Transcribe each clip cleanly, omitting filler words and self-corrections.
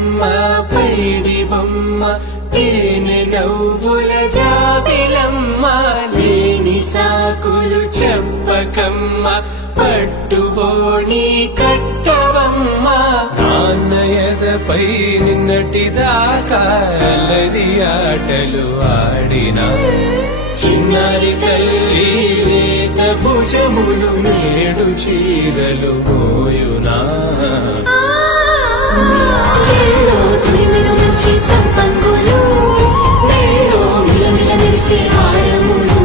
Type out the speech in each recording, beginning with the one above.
బొమ్మ పైడి బొమ్మ తేనె నవ్వుల జాబిలమ్మ లేని సాకులు చెప్పకమ్మ పట్టువోణి కట్టవమ్మ నాన్నయదపై నిన్నటిదాకా అల్లరి ఆటలు ఆడినా చిన్నారి తల్లి లేత భుజములు నేడు చీరలు మోయునా చెల్లో తురిమిను మంచి సంపంగులు మెల్లో మిలమిల మెరిసే హారములు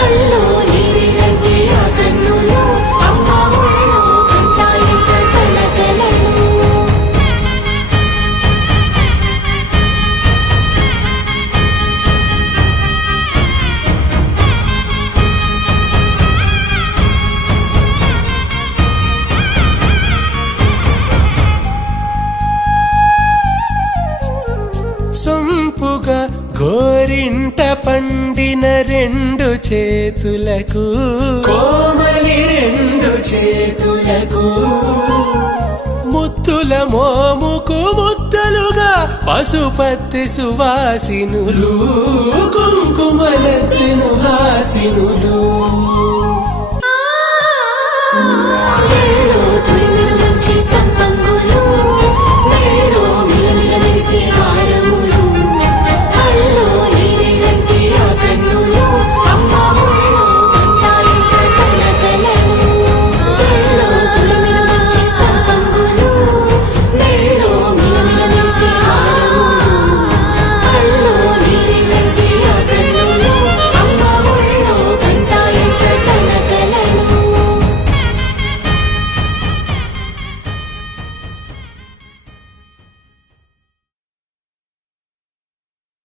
అల్లో నీరిలంటే ఆ కన్నులు అమ్మ ఒళ్ళో కంటాయంట కలకలను సొంపుగా గోరింట పండిన రెండు చేతులకు కోమలి రెండు చేతులకు ముత్తుల మోముకు ముద్దలుగా పశుపతి సువాసినులు కుంకుమలెత్తిను హాసినులు చెల్లో తురిమిను మంచి సంపంగులు